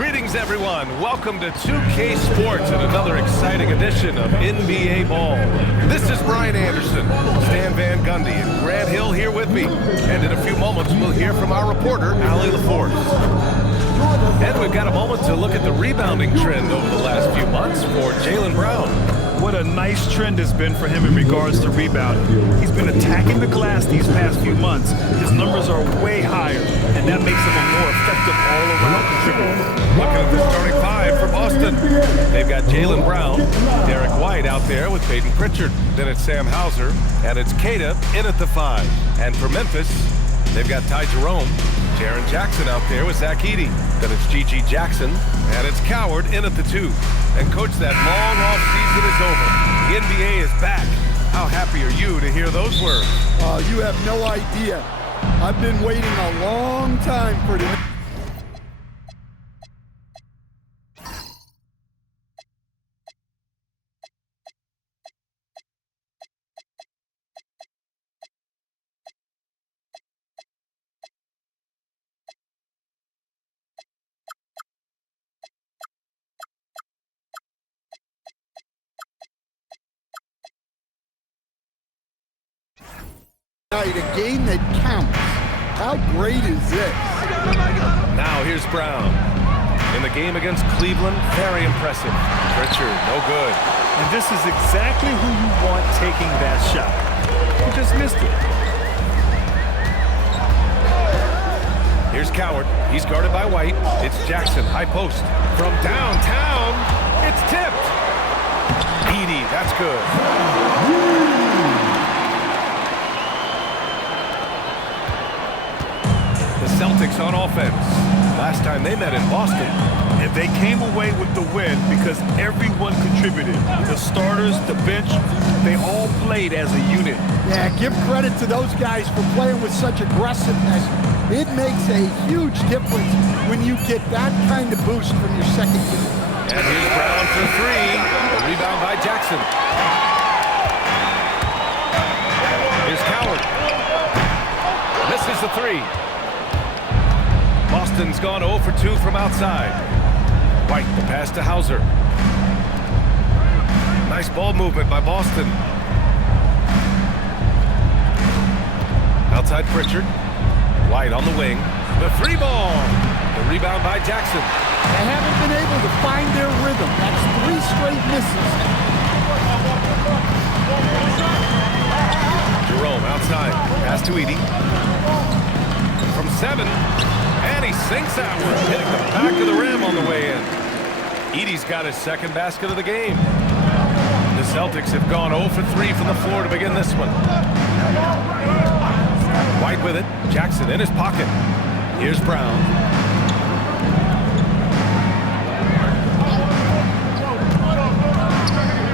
Greetings, everyone. Welcome to 2K Sports and another exciting edition of NBA Ball. This is Brian Anderson, Stan Van Gundy, and Grant Hill here with me. And in a few moments, we'll hear from our reporter, Allie LaForce. And we've got a moment to look at the rebounding trend over the last few months for Jaylen Brown. What a nice trend has been for him in regards to rebounding. He's been attacking the glass these past few months. His numbers are way higher, and that makes him a more effective all-around contributor. Looking at the starting five for Boston. They've got Jaylen Brown, Derek White out there with Peyton Pritchard. Then it's Sam Hauser, and it's Queta in at the 5. And for Memphis, they've got Ty Jerome, Jaren Jackson out there with Zach Edey. Then it's G.G. Jackson, and it's Coward in at the 2. And, Coach, that long off-season is over. The NBA is back. How happy are you to hear those words? You have no idea. I've been waiting a long time for this. A game that counts. How great is this? Now here's Brown. In the game against Cleveland, very impressive. Pritchard, no good. And this is exactly who you want taking that shot. He just missed it. Here's Coward. He's guarded by White. It's Jackson, high post. From downtown, it's tipped. Edey, that's good. Celtics on offense. Last time they met in Boston. And they came away with the win because everyone contributed. The starters, the bench, they all played as a unit. Yeah, give credit to those guys for playing with such aggressiveness. It makes a huge difference when you get that kind of boost from your second unit. And here's Brown for 3. A rebound by Jackson. Here's Coward. Misses the 3. Boston's gone 0 for 2 from outside. White, the pass to Hauser. Nice ball movement by Boston. Outside Pritchard. White on the wing. The 3-ball. The rebound by Jackson. They haven't been able to find their rhythm. That's 3 straight misses. Jerome outside. Pass to Edey. From 7. And he sinks that one, hitting the back of the rim on the way in. Edey's got his second basket of the game. The Celtics have gone 0 for 3 from the floor to begin this one. White with it. Jackson in his pocket. Here's Brown.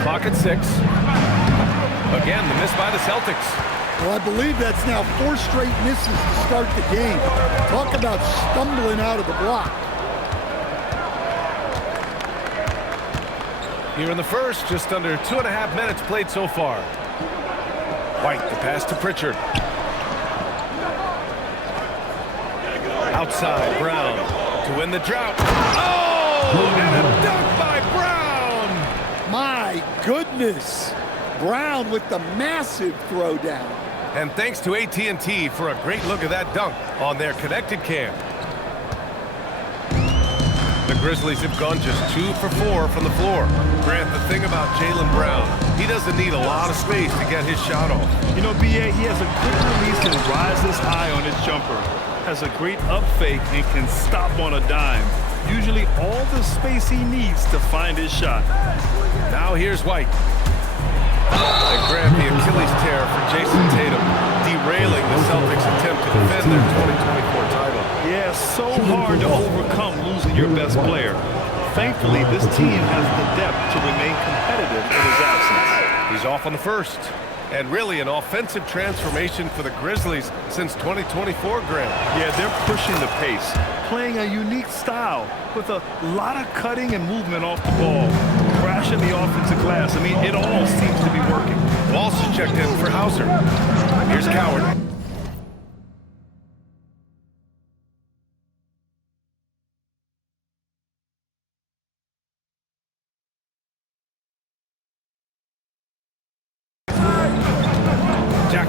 Clock at 6. Again, the miss by the Celtics. Well, I believe that's now 4 straight misses to start the game. Talk about stumbling out of the block. Here in the first, just under 2.5 minutes played so far. White, the pass to Pritchard. Outside, Brown to win the drought. Oh, and a dunk by Brown! My goodness. Brown with the massive throwdown. And thanks to AT&T for a great look at that dunk on their connected cam. The Grizzlies have gone just 2 for 4 from the floor. Grant, the thing about Jaylen Brown, he doesn't need a lot of space to get his shot off. You know, B.A., he has a quick release and rises high on his jumper. Has a great up fake and can stop on a dime. Usually all the space he needs to find his shot. Now here's White. And grab the Achilles tear for Jason Tatum, derailing the Celtics' attempt to defend their 2024 title. Yeah, so hard to overcome losing your best player. Thankfully, this team has the depth to remain competitive in his absence. He's off on the first. And really an offensive transformation for the Grizzlies since 2024, Grant. Yeah, they're pushing the pace, playing a unique style with a lot of cutting and movement off the ball, crashing the offensive glass. I mean, it all seems to be working. Walsh is checked in for Hauser. Here's Coward.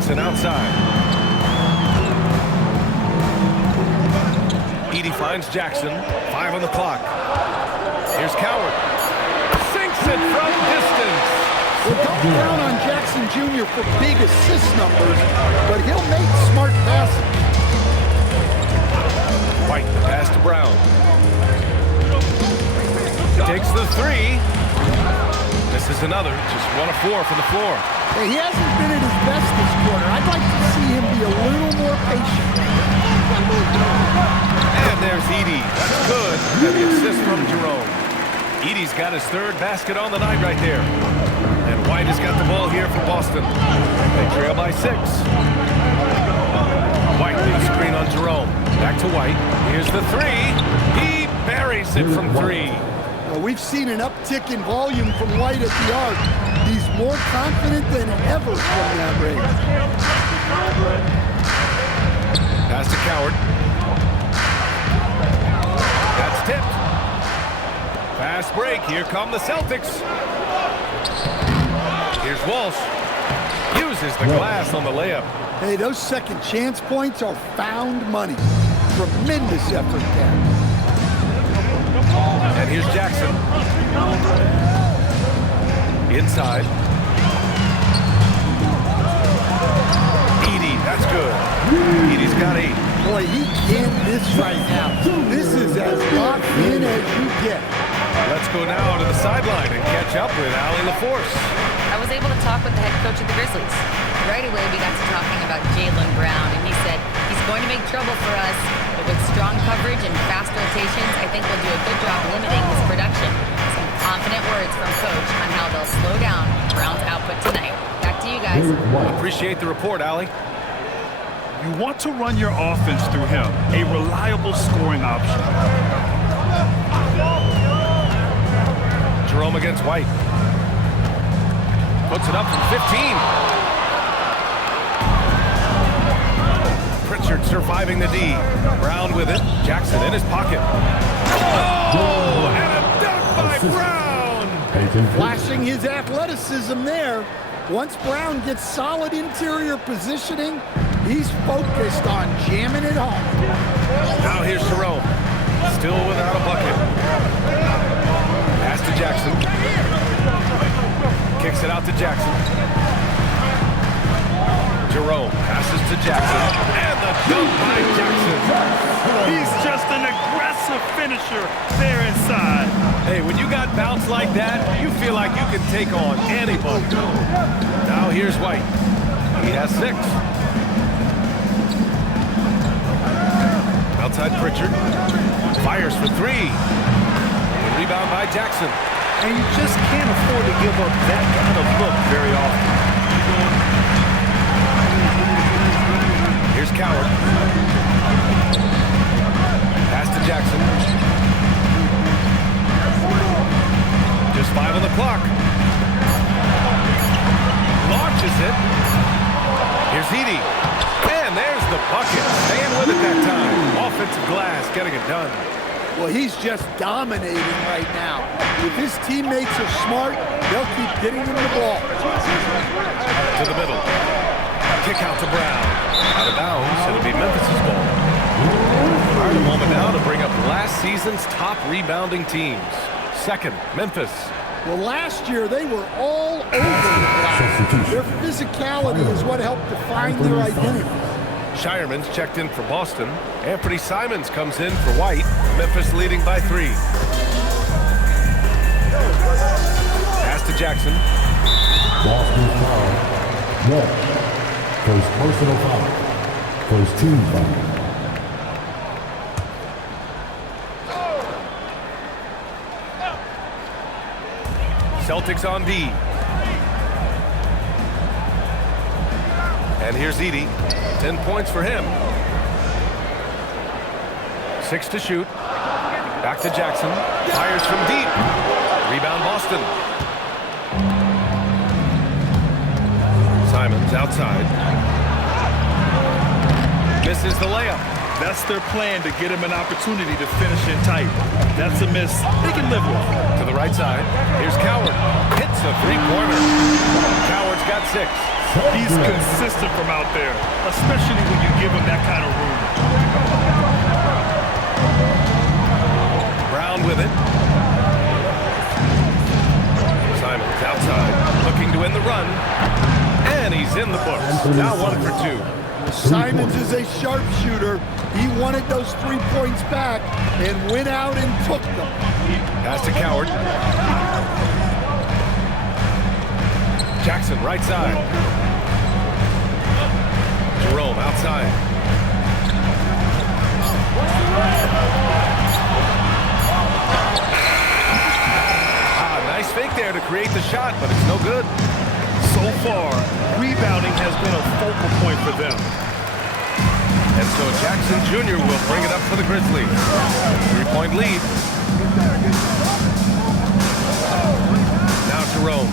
Jackson outside. Edey finds Jackson. 5 on the clock. Here's Coward. Sinks it from distance. Well, don't count on Jackson Jr. for big assist numbers, but he'll make smart passes. White, the pass to Brown. Takes the 3. This is another. Just 1 of 4 from the floor. Hey, he hasn't been at his best this quarter. I'd like to see him be a little more patient. And there's Edey. That's good. And the assist from Jerome. Edey's got his 3rd basket on the night right there. And White has got the ball here for Boston. They trail by 6. White with a screen on Jerome. Back to White. Here's the 3. He buries it from 3. Well, we've seen an uptick in volume from White at the arc. He's more confident than ever from that range. Pass to Coward. That's tipped. Fast break. Here come the Celtics. Here's Walsh. Uses the glass on the layup. Hey, those second chance points are found money. Tremendous effort there. And here's Jackson. Inside. Edey, that's good. Edey's got 8. Boy, he can't miss right now. This is as locked in as you get. Let's go now to the sideline and catch up with Allie LaForce. I was able to talk with the head coach of the Grizzlies. Right away, we got to talking about Jaylen Brown, and he said he's going to make trouble for us, but with strong coverage and fast rotations, I think we'll do a good job limiting his production. Some confident words from Coach on how they'll slow down Brown's output tonight. Back to you guys. Appreciate the report, Allie. You want to run your offense through him, a reliable scoring option. Jerome against White. Puts it up from 15. Pritchard surviving the D. Brown with it. Jackson in his pocket. Oh, and a dunk by Brown. Flashing his athleticism there. Once Brown gets solid interior positioning, he's focused on jamming it home. Now here's Jerome. Still without a bucket. Pass to Jackson. Kicks it out to Jackson. Jerome passes to Jackson. And the dunk by Jackson. He's just an aggressive finisher there inside. Hey, when you got bounce like that, you feel like you can take on anybody. Now here's White. He has 6. Outside Pritchard. Fires for 3. The rebound by Jackson. And you just can't afford to give up that kind of look very often. Here's Coward. Pass to Jackson. Just 5 on the clock. Launches it. Here's Edey. And there's the bucket. Staying with it that time. Offensive glass, getting it done. Well, he's just dominating right now. If his teammates are smart, they'll keep getting him the ball. To the middle. Kick out to Brown. Out of bounds. It'll be Memphis' ball. All right, a moment now to bring up last season's top rebounding teams. Second, Memphis. Well, last year they were all over the glass. Their physicality is what helped define their identity. Shireman's checked in for Boston. Anthony Simons comes in for White. Memphis leading by 3. Pass to Jackson. Boston foul. 1. First personal foul. First team foul. Celtics on D. And here's Edey. 10 points for him. 6 to shoot. Back to Jackson. Fires from deep. Rebound Boston. Simons outside. Misses the layup. That's their plan to get him an opportunity to finish in tight. That's a miss they can live with. To the right side. Here's Coward. Hits a three-pointer. Coward's got 6. He's consistent from out there, especially when you give him that kind of room. Brown with it. Simons outside, looking to win the run. And he's in the books. Now 1 for 2. Simons is a sharpshooter. He wanted those 3 points back and went out and took them. Pass to Coward. Jackson, right side. Jerome, outside. Nice fake there to create the shot, but it's no good. So far, rebounding has been a focal point for them. And so Jackson Jr. will bring it up for the Grizzlies. 3-point lead. Now Jerome.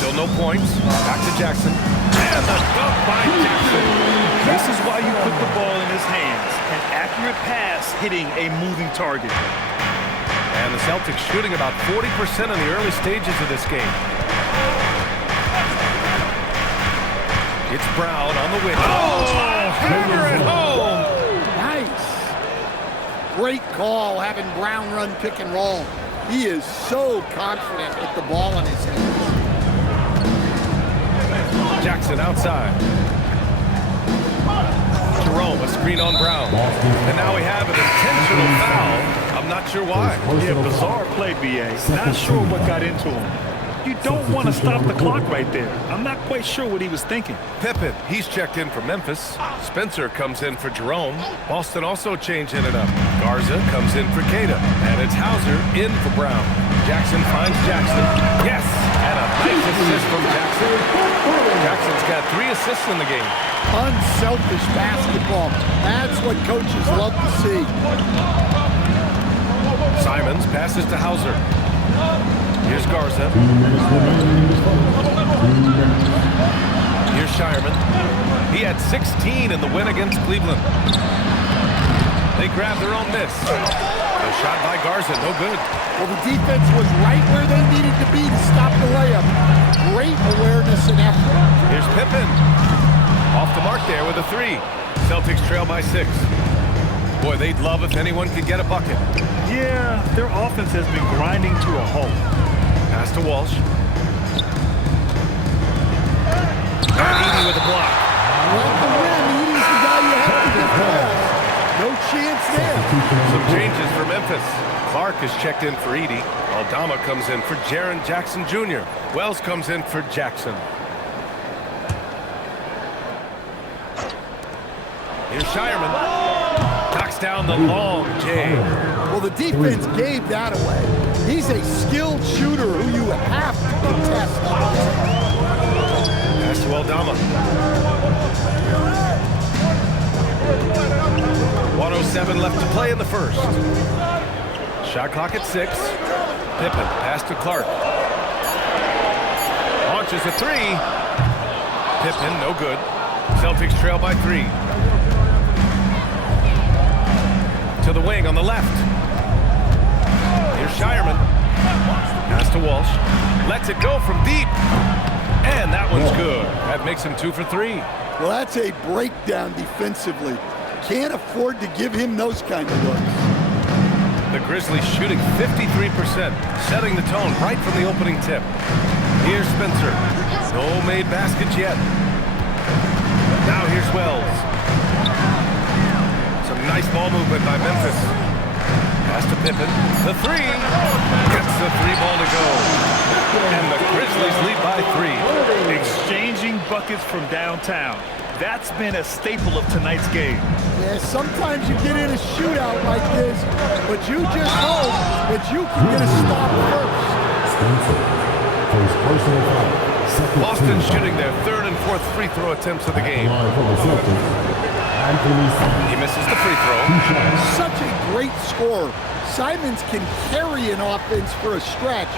Still no points. Back to Jackson. And the dunk by Jackson. This is why you put the ball in his hands. An accurate pass hitting a moving target. And the Celtics shooting about 40% in the early stages of this game. It's Brown on the wing. Oh, hammer at home. Nice. Great call having Brown run pick and roll. He is so confident with the ball in his hands. Jackson outside. Jerome, a screen on Brown. And now we have an intentional foul. I'm not sure why. Yeah, bizarre play, B.A. Not sure what got into him. You don't want to stop the clock right there. I'm not quite sure what he was thinking. Pippen, he's checked in for Memphis. Spencer comes in for Jerome. Boston also changing it up. Garza comes in for Queta. And it's Hauser in for Brown. Jackson finds Jackson. Yes! And a nice assist from Jackson. Jackson's got 3 assists in the game. Unselfish basketball. That's what coaches love to see. Simons passes to Hauser. Here's Garza. Here's Shireman. He had 16 in the win against Cleveland. They grabbed their own miss. The shot by Garza, no good. Well, the defense was right where they needed to be to stop the layup. Great awareness and effort. Here's Pippen. Off the mark there with a 3. Celtics trail by 6. Boy, they'd love if anyone could get a bucket. Yeah, their offense has been grinding to a halt. Pass to Walsh. And Edey with a block. Well, the rim, Edey's the guy you have to get past. No chance there. Some changes for Memphis. Clark is checked in for Edey. Aldama comes in for Jaren Jackson Jr. Wells comes in for Jackson. Here's Shireman. Knocks down the long J. Well, the defense gave that away. He's a skilled shooter who you have to contest. Pass to Aldama. 1:07 left to play in the first. Shot clock at 6. Pippen, pass to Clark. Launches a 3. Pippen, no good. Celtics trail by 3. To the wing on the left. Here's Shireman. Pass to Walsh. Lets it go from deep. And that one's good. That makes him 2 for 3. Well, that's a breakdown defensively. Can't afford to give him those kind of looks. The Grizzlies shooting 53%, setting the tone right from the opening tip. Here's Spencer. No made baskets yet. Now here's Wells. Some nice ball movement by Memphis. Pass to Pippen. The 3. Gets the 3 ball to go. And the Grizzlies lead by 3. Exchanging buckets from downtown. That's been a staple of tonight's game. Yeah, sometimes you get in a shootout like this, but you just hope that you can get a stop first. Spencer, first personal foul. Second Boston team shooting foul. their 3rd and 4th free throw attempts of the game. Line for the Celtics, Anthony Simons. He misses the free throw. Such a great scorer. Simons can carry an offense for a stretch.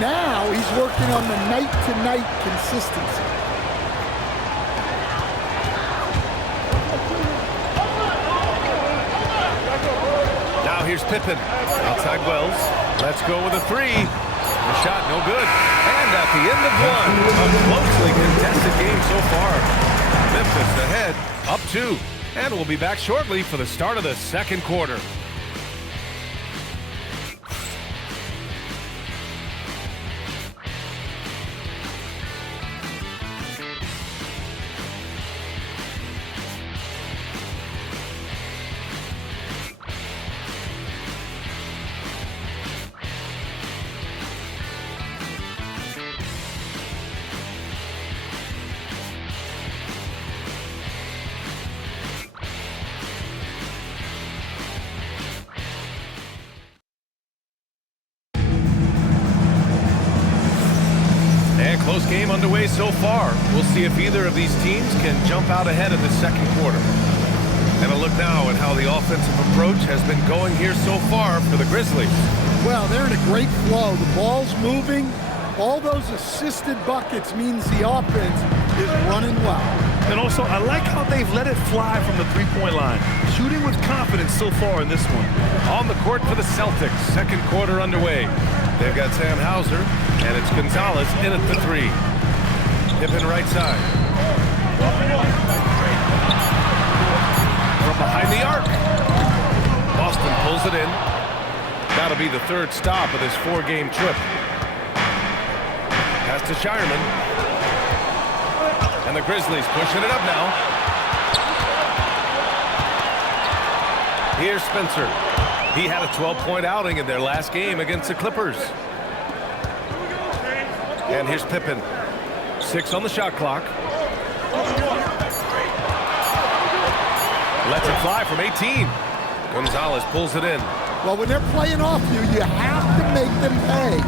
Now he's working on the night-to-night consistency. here's Pippen. Outside Wells. Let's go with a three. The shot no good. And at the end of one, a closely contested game so far. Memphis ahead, up 2. And we'll be back shortly for the start of the second quarter. Close game underway so far. We'll see if either of these teams can jump out ahead in the second quarter. And a look now at how the offensive approach has been going here so far for the Grizzlies. Well, they're in a great flow. The ball's moving. All those assisted buckets means the offense is running well. And also, I like how they've let it fly from the three-point line. Shooting with confidence so far in this one. On the court for the Celtics, second quarter underway. They've got Sam Hauser, and it's Gonzalez in at the 3. Pippen right side. From behind the arc. Boston pulls it in. That'll be the third stop of this 4-game trip. Pass to Shireman. And the Grizzlies pushing it up now. Here's Spencer. He had a 12-point outing in their last game against the Clippers. And here's Pippen. 6 on the shot clock. Lets it fly from 18. Gonzalez pulls it in. Well, when they're playing off you, you have to make them pay.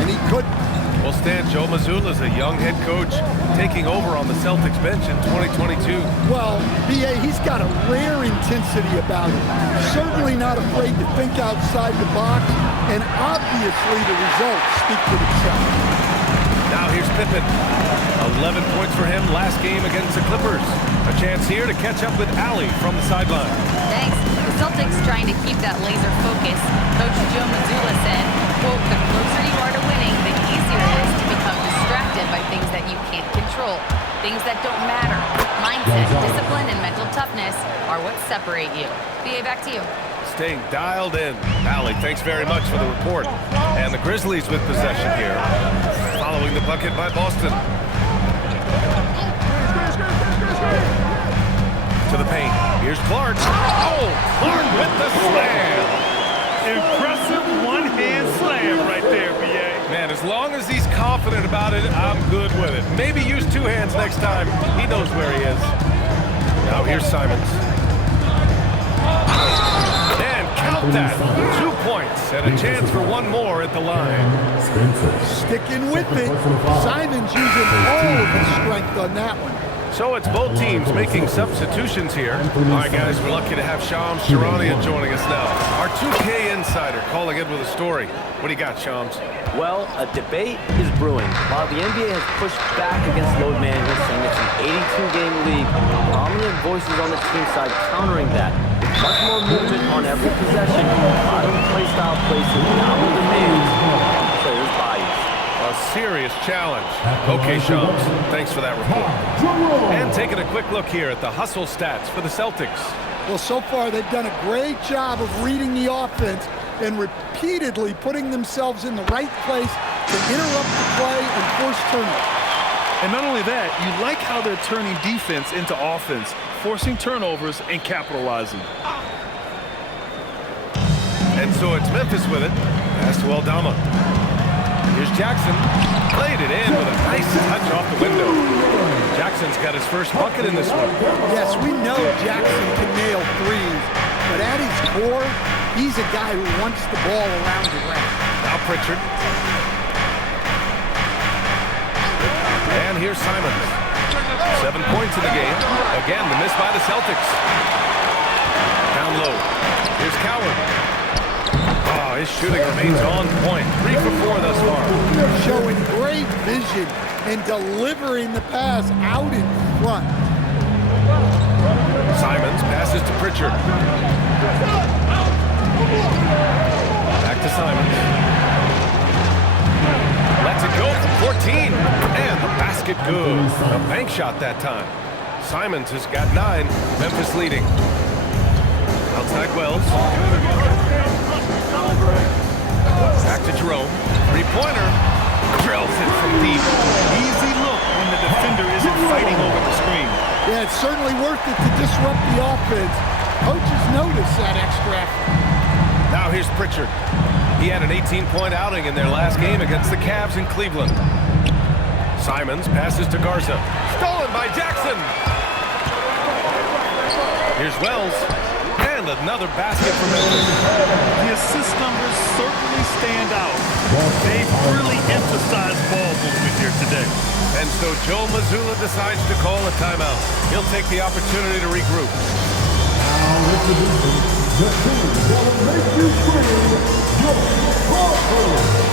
And he couldn't. Well, Stan, Joe Mazzulla is a young head coach taking over on the Celtics bench in 2022. Well, B.A., he's got a rare intensity about him. Certainly not afraid to think outside the box, and obviously the results speak for themselves. Now here's Pippen. 11 points for him last game against the Clippers. A chance here to catch up with Allie from the sideline. Thanks. The Celtics trying to keep that laser focus. Coach Joe Mazzulla said, quote, the closer you are to winning, the easier it is to become distracted by things that you can't control, things that don't matter. Mindset, discipline, and mental toughness are what separate you. B.A., back to you. Staying dialed in. Allie, thanks very much for the report. And the Grizzlies with possession here. Following the bucket by Boston. To the paint. Here's Clark. Oh, Clark with the slam. Impressive one-hand slam right there, B.A. Man, as long as he's confident about it, I'm good with it. Maybe use 2 hands next time. He knows where he is. Now here's Simons. And count that. 2 points and a chance for one more at the line. Sticking with it. Simons using all of his strength on that one. So it's both teams making substitutions here. All right, guys, we're lucky to have Shams Charania joining us now. Our 2K insider calling in with a story. What do you got, Shams? Well, a debate is brewing. While the NBA has pushed back against load management, saying it's an 82-game league, prominent voices on the team side countering that. Much more movement on every possession, modern play style places, novel demands, players' bodies. A serious challenge. Okay, Shams, thanks for that report. And taking a quick look here at the hustle stats for the Celtics. Well, so far they've done a great job of reading the offense and repeatedly putting themselves in the right place to interrupt the play and force turnovers. And not only that, you like how they're turning defense into offense, forcing turnovers and capitalizing. And so it's Memphis with it. Pass to Aldama. Here's Jackson. Played it in with a nice touch off the window. Jackson's got his first bucket in this one. Yes, we know Jackson can nail threes, but at his core, he's a guy who wants the ball around the rim. Now Pritchard. And here's Simons. 7 points in the game. Again, the miss by the Celtics. Down low. Here's Coward. Oh, his shooting remains on point. 3 for 4 thus far. Showing great vision and delivering the pass out in front. Simons passes to Pritchard. Back to Simons. Lets it go from 14. And the basket good. A bank shot that time. Simons has got 9. Memphis leading. Outside Wells. Back to Jerome. Three-pointer. Drills it from deep. Easy look when the defender isn't fighting over the screen. Yeah, it's certainly worth it to disrupt the offense. Coaches notice that extra effort. Now here's Pritchard. He had an 18-point outing in their last game against the Cavs in Cleveland. Simons passes to Garza. Stolen by Jackson. Here's Wells. And another basket for Memphis. The assist numbers certainly stand out. They've really emphasized ball movement here today. And so Joe Mazzulla decides to call a timeout. He'll take the opportunity to regroup. Now introducing the team that will make you scream, your Crawford.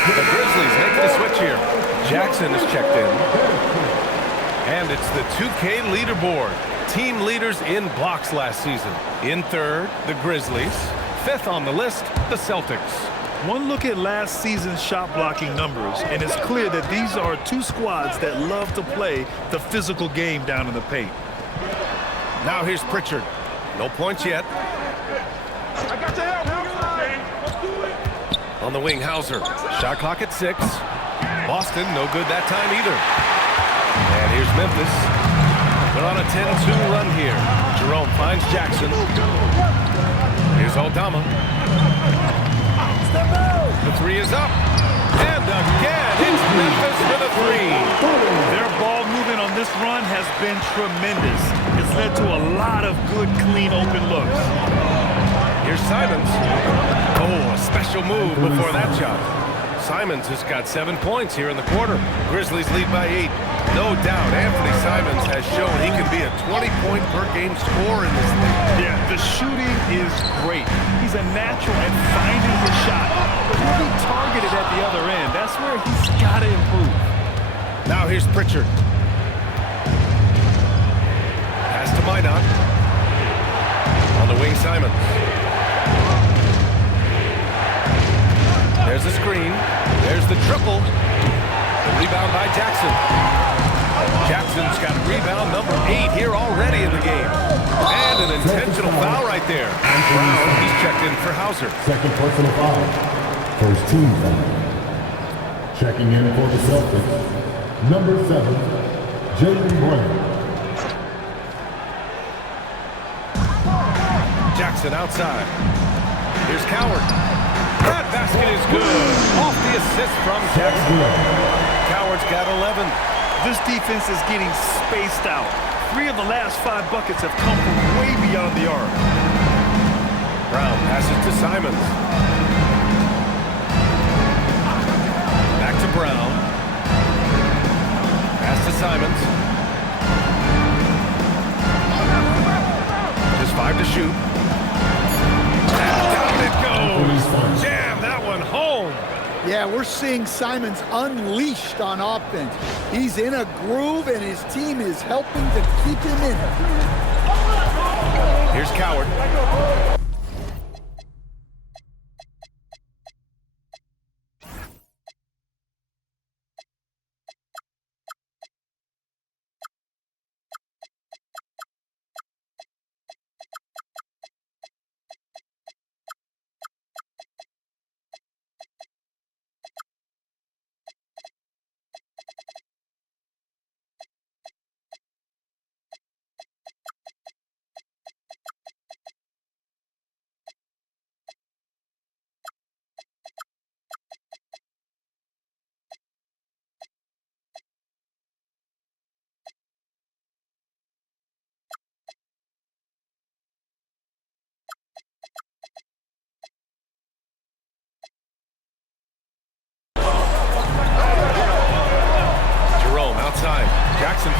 The Grizzlies make the switch here. Jackson is checked in. And it's the 2K leaderboard. Team leaders in blocks last season. In third, the Grizzlies. Fifth on the list, the Celtics. One look at last season's shot blocking numbers, and it's clear that these are two squads that love to play the physical game down in the paint. Now here's Pritchard. No points yet. On the wing, Hauser. Shot clock at 6. Boston, no good that time either. And here's Memphis. They're on a 10-2 run here. Jerome finds Jackson. Here's Aldama. The three is up. And again, it's Memphis with a 3. Their ball movement on this run has been tremendous. It's led to a lot of good, clean, open looks. Here's Simons. Oh, a special move before that shot. Simons has got 7 points here in the quarter. Grizzlies lead by 8. No doubt, Anthony Simons has shown he can be a 20-point-per-game scorer in this league. Yeah, the shooting is great. He's a natural at finding his shot. Really targeted at the other end. That's where he's got to improve. Now here's Pritchard. Pass to Minot. On the wing, Simons. There's the screen. There's the triple. The rebound by Jackson. Jackson's got rebound number 8 here already in the game. And an intentional foul right there. Brown, he's checked in for Hauser. Second personal foul. First team foul. Checking in for the Celtics, number 7, Jaylen Brown. Jackson outside. Here's Coward. That basket is good. Off the assist from Jackson. Coward's got 11. This defense is getting spaced out. 3 of the last 5 buckets have come from way beyond the arc. Brown passes to Simons. Back to Brown. Pass to Simons. Just 5 to shoot. And down it goes. Jam that one home. Yeah, we're seeing Simons unleashed on offense. He's in a groove, and his team is helping to keep him in it. Here's Coward.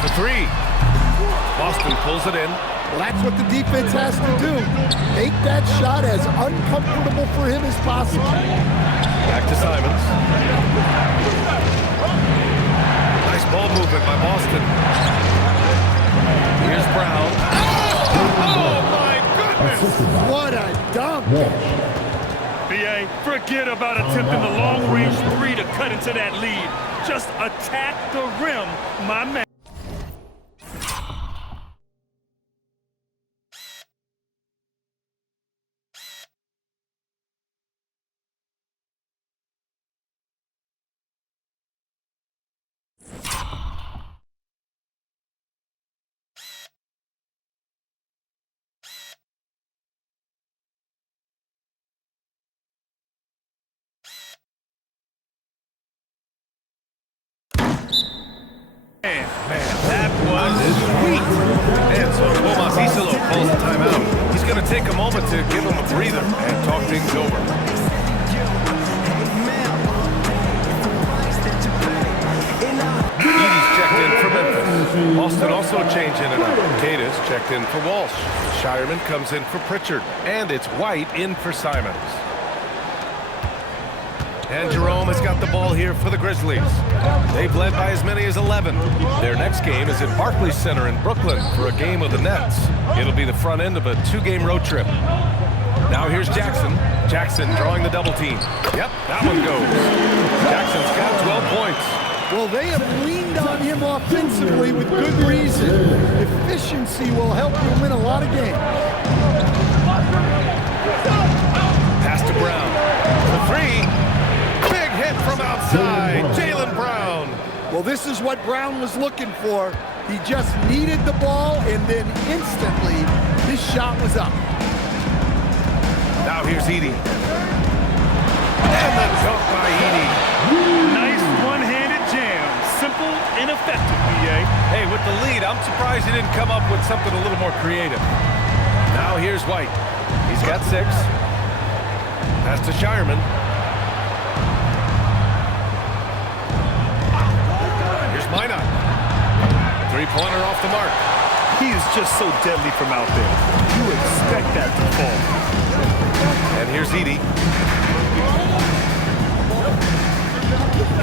for three. Boston pulls it in. Well, that's what the defense has to do. Make that shot as uncomfortable for him as possible. Back to Simons. Nice ball movement by Boston. Here's Brown. Oh my goodness! What a dunk! BA, forget about attempting the long-range three to cut into that lead. Just attack the rim, my man. Man, that was sweet. And so Tomas Isolo calls the timeout. He's going to take a moment to give him a breather and talk things over. Edey's checked in for Memphis. Boston also changed in and out. Cata's checked in for Walsh. Shireman comes in for Pritchard. And it's White in for Simons. And Jerome has got the ball here for the Grizzlies. They've led by as many as 11. Their next game is at Barclays Center in Brooklyn for a game of the Nets. It'll be the front end of a 2-game road trip. Now here's Jackson. Jackson drawing the double team. Yep, that one goes. Jackson's got 12 points. Well, they have leaned on him offensively with good reason. Efficiency will help you win a lot of games. Pass to Brown. The three. Hit from outside, Jaylen Brown. Well, this is what Brown was looking for. He just needed the ball, and then instantly, his shot was up. Now here's Edey. And the dunk by Edey. Nice one-handed jam. Simple and effective, BA. Hey, with the lead, I'm surprised he didn't come up with something a little more creative. Now here's White. He's got 6. Pass to Shireman. Minot. Three-pointer off the mark. He is just so deadly from out there. You expect that to fall. And here's Edey.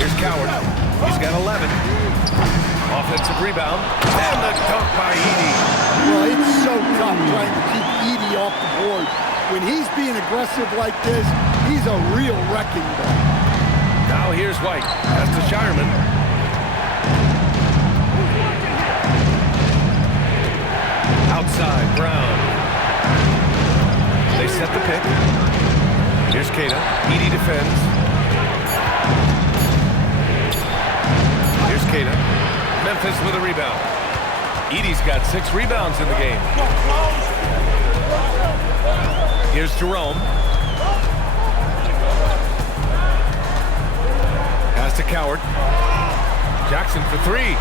Here's Coward. He's got 11. Offensive rebound. And the dunk by Edey. Well, it's so tough trying to keep Edey off the board. When he's being aggressive like this, he's a real wrecking ball. Now here's White. That's to Shireman. Outside, Brown. They set the pick. Here's Cata. Edey defends. Here's Cata. Memphis with a rebound. Edey's got 6 rebounds in the game. Here's Jerome. Pass to Coward. Jackson for 3.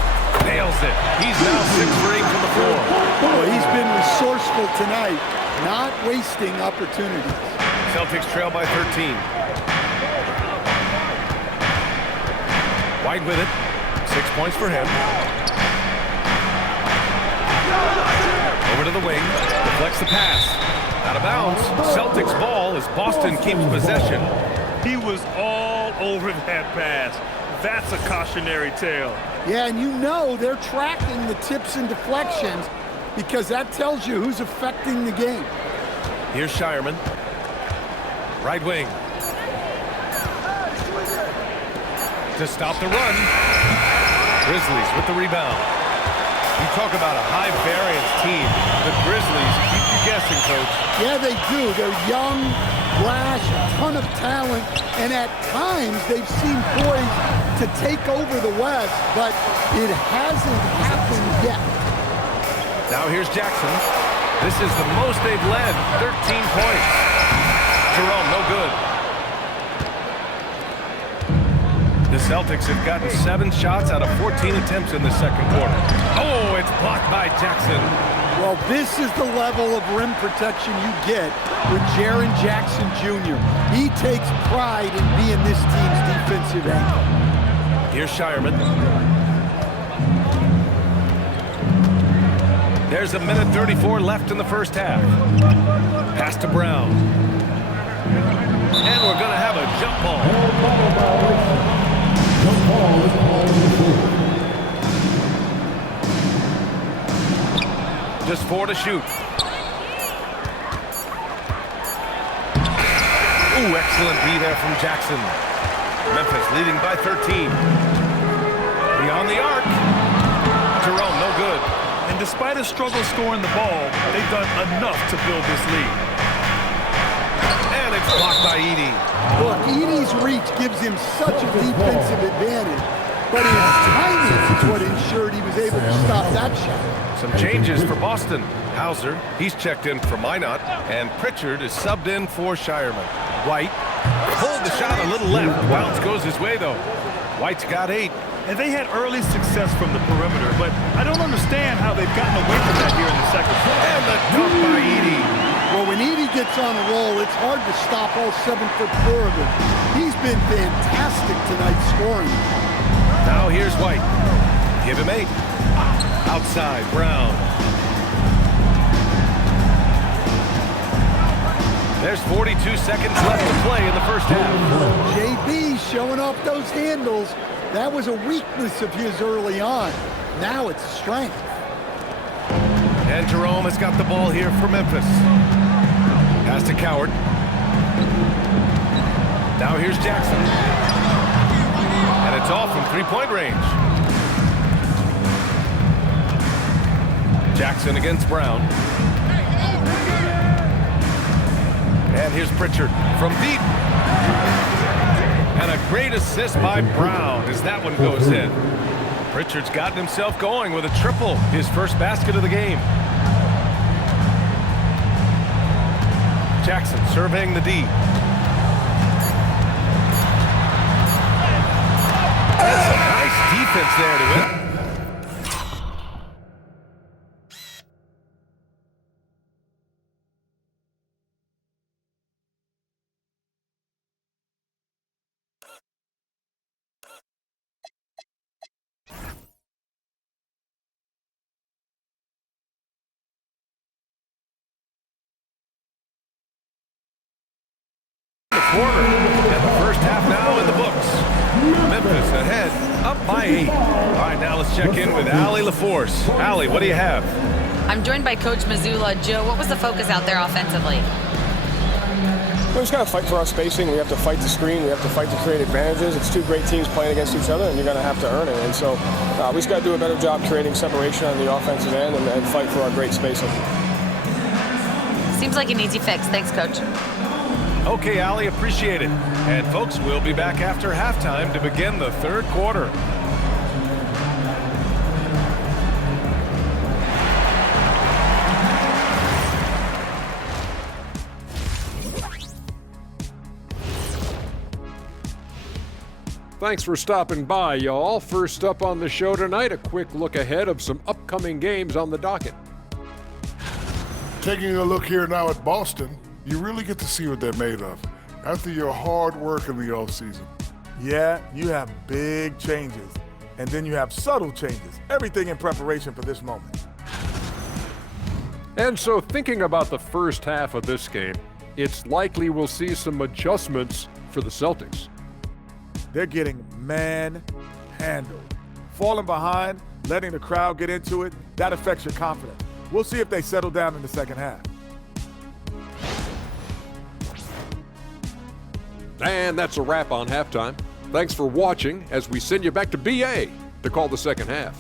Nails it. He's now 6 for 8 from the floor. Well, he's been resourceful tonight, not wasting opportunities. Celtics trail by 13. White with it. 6 points for him. Over to the wing. Deflects the pass. Out of bounds. Celtics ball as Boston keeps possession. He was all over that pass. That's a cautionary tale. Yeah, and you know they're tracking the tips and deflections because that tells you who's affecting the game. Here's Shireman. Right wing. To stop the run. Grizzlies with the rebound. You talk about a high-variance team. The Grizzlies keep you guessing, Coach. Yeah, they do. They're young, brash, a ton of talent, and at times they've seemed poised to take over the West, but it hasn't happened yet. Now here's Jackson. This is the most they've led, 13 points. Jerome, no good. The Celtics have gotten 7 shots out of 14 attempts in the second quarter. Oh, it's blocked by Jackson. Well, this is the level of rim protection you get with Jaren Jackson Jr. He takes pride in being this team's defensive anchor. Here's Shireman. There's a minute 34 left in the first half. Pass to Brown. And we're going to have a jump ball. Jump ball is called on the field. Just 4 to shoot. Ooh, excellent D there from Jackson. Memphis leading by 13. Beyond the arc. Jerome, no good. And despite a struggle scoring the ball, they've done enough to build this lead. And it's blocked by Edey. Look, Edey's reach gives him such a defensive advantage, but his timing is what ensured he was able to stop that shot. Some changes for Boston. Hauser, he's checked in for Minot, and Pritchard is subbed in for Shireman. White pulled the shot a little left. The bounce goes his way, though. White's got 8. And they had early success from the perimeter, but I don't understand how they've gotten away from that here in the second quarter. And the dunk by Edey. Well, when Edey gets on a roll, it's hard to stop all 7'4" of him. He's been fantastic tonight scoring. Now here's White. Give him 8. Outside, Brown. There's 42 seconds left to play in the first half. JB showing off those handles. That was a weakness of his early on. Now it's a strength. And Jerome has got the ball here for Memphis. Pass to Coward. Now here's Jackson. And it's off from three-point range. Jackson against Brown. And here's Pritchard from deep. And a great assist by Brown as that one goes in. Pritchard's gotten himself going with a triple, his first basket of the game. Jackson surveying the D. And some nice defense there to win. Quarter, and the first half now in the books. Memphis ahead, up by 8. All right, now let's check in with Allie LaForce. Allie, what do you have? I'm joined by Coach Mazzulla. Joe, what was the focus out there offensively? We just got to fight for our spacing. We have to fight the screen. We have to fight to create advantages. It's 2 great teams playing against each other, and you're going to have to earn it. And so we just got to do a better job creating separation on the offensive end and fight for our great spacing. Seems like an easy fix. Thanks, Coach. Okay, Allie, appreciate it. And folks, we'll be back after halftime to begin the third quarter. Thanks for stopping by, y'all. First up on the show tonight, a quick look ahead of some upcoming games on the docket. Taking a look here now at Boston, you really get to see what they're made of after your hard work in the offseason. Yeah, you have big changes, and then you have subtle changes. Everything in preparation for this moment. And so thinking about the first half of this game, it's likely we'll see some adjustments for the Celtics. They're getting manhandled. Falling behind, letting the crowd get into it, that affects your confidence. We'll see if they settle down in the second half. And that's a wrap on halftime. Thanks for watching as we send you back to BA to call the second half.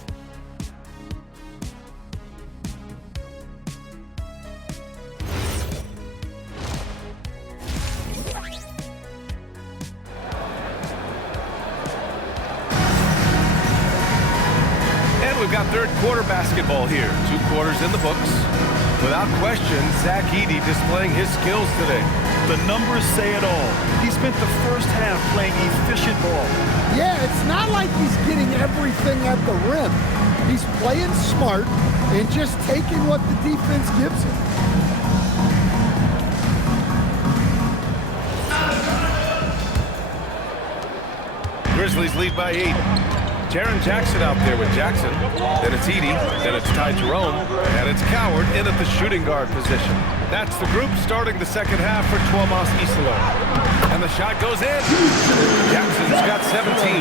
And we've got third quarter basketball here. 2 quarters in the books. Without question, Zach Edey displaying his skills today. The numbers say it all. He spent the first half playing efficient ball. Yeah, it's not like he's getting everything at the rim. He's playing smart and just taking what the defense gives him. Grizzlies lead by 8. Jaren Jackson out there with Jackson. Then it's Edey. Then it's Ty Jerome. And it's Coward in at the shooting guard position. That's the group starting the second half for Tuomas Iserlohn. And the shot goes in. Jackson's got 17.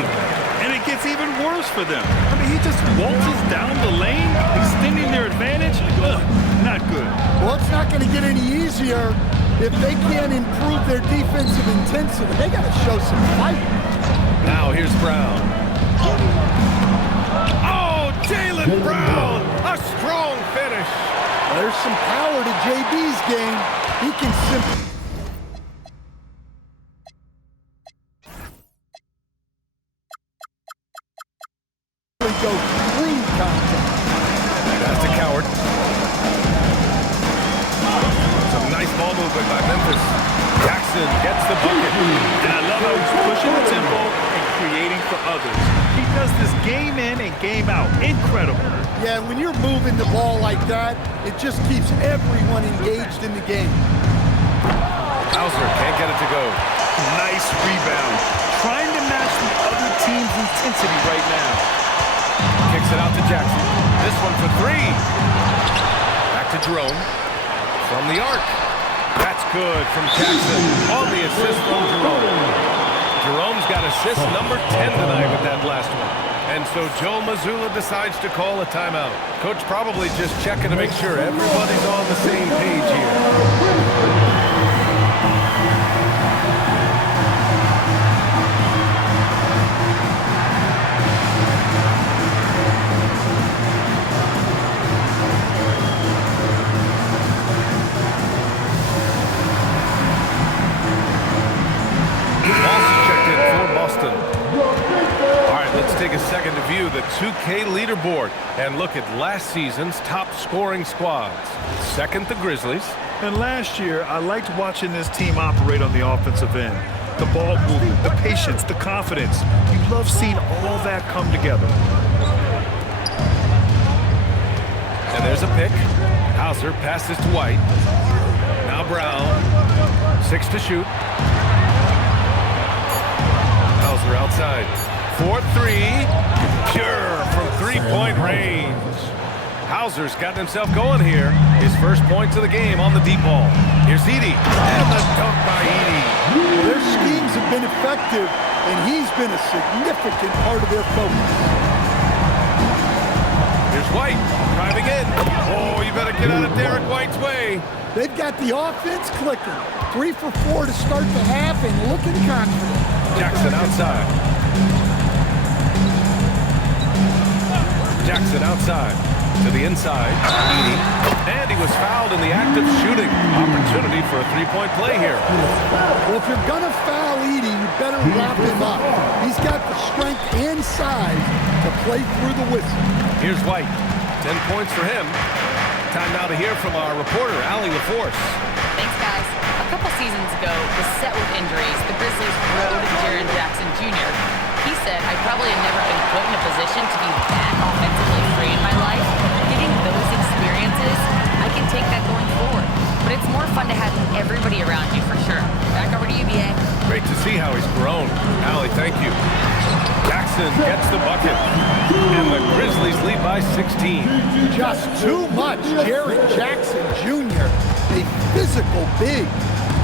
And it gets even worse for them. I mean, he just waltzes down the lane, extending their advantage. Ugh, not good. Well, it's not going to get any easier if they can't improve their defensive intensity. They got to show some fight. Now here's Brown. Oh, Jaylen Brown! A strong finish. There's some power to JB's game. He can simply go through contact. That's a Coward. Some nice ball movement by Memphis. Jackson gets the bucket. And I love how he's pushing the tempo and creating for others. He does this game in and game out. Incredible. Yeah, when you're moving the ball like that, it just keeps everyone engaged in the game. Hauser can't get it to go. Nice rebound. Trying to match the other team's intensity right now. Kicks it out to Jackson. This one for three. Back to Jerome. From the arc. That's good from Jackson. On the assist from Jerome. Jerome's got assist number 10 tonight with that last one. And so Joe Mazzulla decides to call a timeout. Coach probably just checking to make sure everybody's on the same page here. Take a second to view the 2K leaderboard and look at last season's top scoring squads. Second, the Grizzlies. And last year, I liked watching this team operate on the offensive end. The ball movement, the patience, the confidence. You love seeing all that come together. And there's a pick. Hauser passes to White. Now Brown. 6 to shoot. Hauser outside. 4-3, pure from three-point range. Hauser's gotten himself going here. His first points of the game on the deep ball. Here's Edey, and the dunk by Edey. Their schemes have been effective, and he's been a significant part of their focus. Here's White, driving in. Oh, you better get out of Derek White's way. They've got the offense clicking. 3 for 4 to start the half and looking confident. Jackson outside. Jackson outside to the inside. Edey. And he was fouled in the act of shooting. Opportunity for a three-point play here. Well, if you're going to foul Edey, you better wrap him up. He's got the strength and size to play through the whistle. Here's White. 10 points for him. Time now to hear from our reporter, Allie LaForce. Thanks, guys. A couple seasons ago, beset with injuries, the Grizzlies rode Jaren Jackson Jr. He said, I probably have never been put in a position to be that offensively free in my life. Getting those experiences, I can take that going forward. But it's more fun to have everybody around you for sure. Back over to you, BA. Great to see how he's grown. Allie, thank you. Jackson gets the bucket. And the Grizzlies lead by 16. Just too much. Jaren Jackson Jr., a physical big.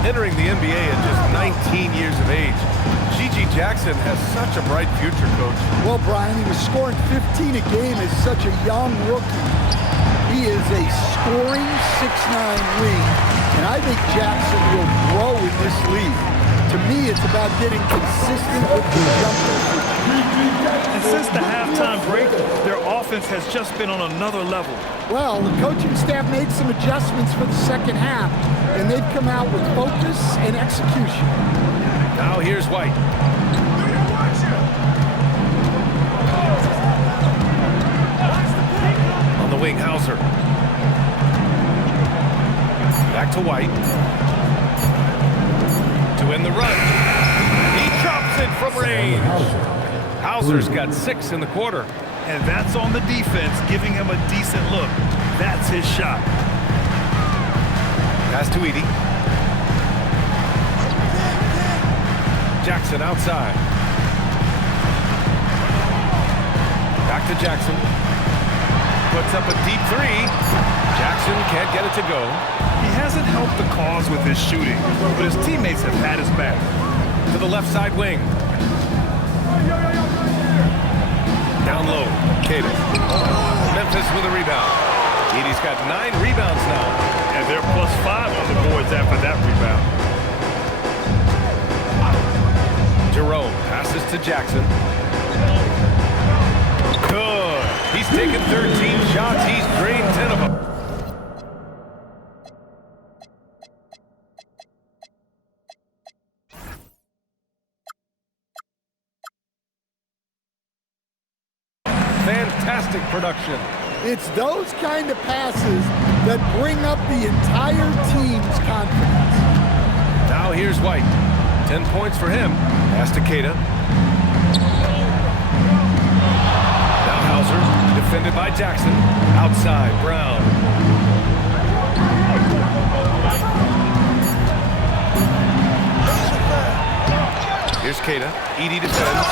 Entering the NBA at just 19 years of age, G.G. Jackson has such a bright future, Coach. Well, Brian, he was scoring 15 a game as such a young rookie. He is a scoring 6'9" wing, and I think Jackson will grow in this league. To me, it's about getting consistent with the jumper. And since the halftime break, their offense has just been on another level. Well, the coaching staff made some adjustments for the second half, and they've come out with focus and execution. Now here's White. On the wing, Hauser. Back to White. To win the run. He drops it from range. Hauser's got 6 in the quarter. And that's on the defense, giving him a decent look. That's his shot. Pass to Edey. Jackson outside. Back to Jackson. Puts up a deep three. Jackson can't get it to go. He hasn't helped the cause with his shooting, but his teammates have had his back. To the left side wing. Down low, Keita. Memphis with a rebound. Edey's got 9 rebounds now. And they're +5 on the boards after that rebound. Jerome passes to Jackson. Good. He's taken 13 shots. He's drained 10 of them. Fantastic production. It's those kind of passes that bring up the entire team's confidence. Now here's White. 10 points for him. Pass to Keita. Now Hauser, defended by Jackson. Outside, Brown. Here's Keita. Edey defends.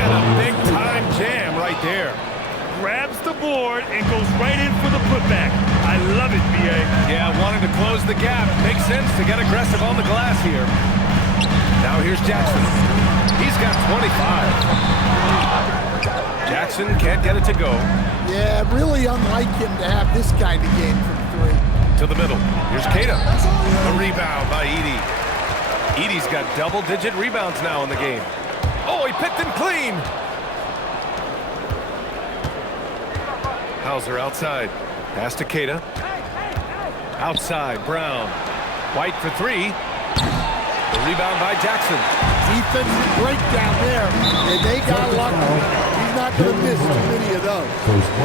And a big-time jam right there. Grabs the board and goes right in for the putback. I love it, B.A. Yeah, wanting to close the gap. Makes sense to get aggressive on the glass here. Now here's Jackson. He's got 25. Jackson can't get it to go. Yeah, really unlike him to have this kind of game from 3. To the middle. Here's Keita. The rebound by Edey. Edey's got double-digit rebounds now in the game. Oh, he picked him clean. Hauser outside. Pass to Keita. Outside, Brown. White for 3. The rebound by Jackson. Defensive breakdown there, and they got lucky. He's not going to miss too many of those.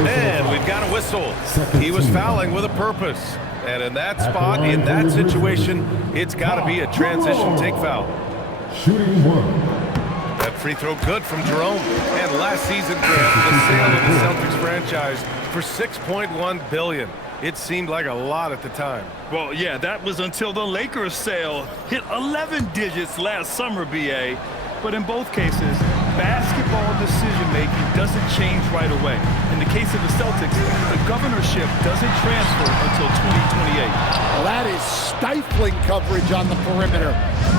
And we've got a whistle. He was fouling with a purpose. And in that spot, in that situation, it's got to be a transition take foul. Shooting 1. That free throw good from Jerome. And last season, Grant, the sale of the Celtics franchise for $6.1 billion. It seemed like a lot at the time. Well, yeah, that was until the Lakers sale hit 11 digits last summer, B.A. But in both cases, basketball decision-making doesn't change right away. In the case of the Celtics, the governorship doesn't transfer until 2028. Well, that is stifling coverage on the perimeter.